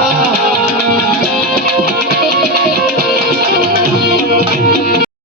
Yeah.